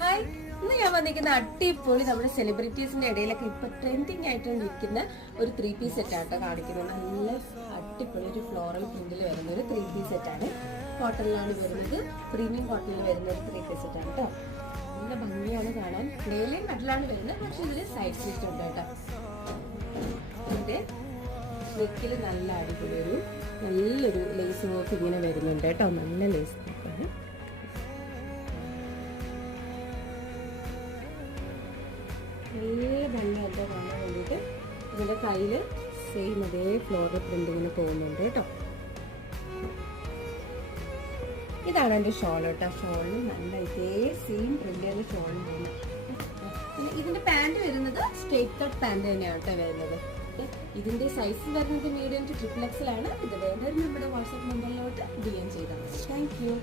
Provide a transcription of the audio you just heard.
Hi, ഇന്ന് ഞാൻ വന്നിരിക്കുന്ന അടിപൊളി നമ്മുടെ സെലിബ്രിറ്റീസിന്റെ ഇടയിലൊക്കെ ഇപ്പൊ ട്രെൻഡിങ് ആയിട്ടിരിക്കുന്ന ഒരു 3 പീസ് സെറ്റാട്ടോ കാണിക്കുന്നത്. നല്ല അടിപൊളി ഒരു ഫ്ലോറൽ പ്രിന്റിൽ വരുന്ന ഒരു 3 പീസ് സെറ്റാണ്. കോട്ടണിലാണ് വരുന്നത്, പ്രീമിയം കോട്ടണിൽ വരുന്ന ഒരു 3 പീസ് സെറ്റാണ് കേട്ടോ. നല്ല ഭംഗിയാണ് കാണാൻ. ഡെയിലി മെറ്റലാണ് വരുന്നത്, പക്ഷെ ഇതിൽ സൈഡ് സ്റ്റിച്ച് ഉണ്ട് കേട്ടോ. ഇതിന്റെ നെക്കിൽ നല്ല അടിപൊളി നല്ലൊരു ലേസ് വർക്ക് ഇങ്ങനെ വരുന്നുണ്ട് കേട്ടോ. നല്ല ലേസ് വർക്കാണ്. നല്ല ഭംഗിയായിട്ട് കാണാൻ വേണ്ടിയിട്ട് ഇതിൻ്റെ കയ്യിൽ സെയിം അതേ ഫ്ലോറൽ പ്രിന്റിങ്ങിന് പോകുന്നുണ്ട് കേട്ടോ. ഇതാണ് എൻ്റെ ഷോൾ കേട്ടോ. ഷോളിന് നല്ല ഇതേ സെയിം പ്രിന്റിന്റെ ഷോളിന് പോകുന്നത്. പിന്നെ ഇതിന്റെ പാൻറ് വരുന്നത് സ്ട്രേറ്റ് കട്ട് പാൻറ് തന്നെയാണ് കേട്ടോ വരുന്നത്. ഇതിന്റെ സൈസ് വരുന്നത് മീഡിയം ടു XXL ആണ്. ഇത് വേണ്ടവർ നമ്മുടെ വാട്സ്ആപ്പ് നമ്പറിലോട്ട് DM ചെയ്താൽ മതി. Thank you.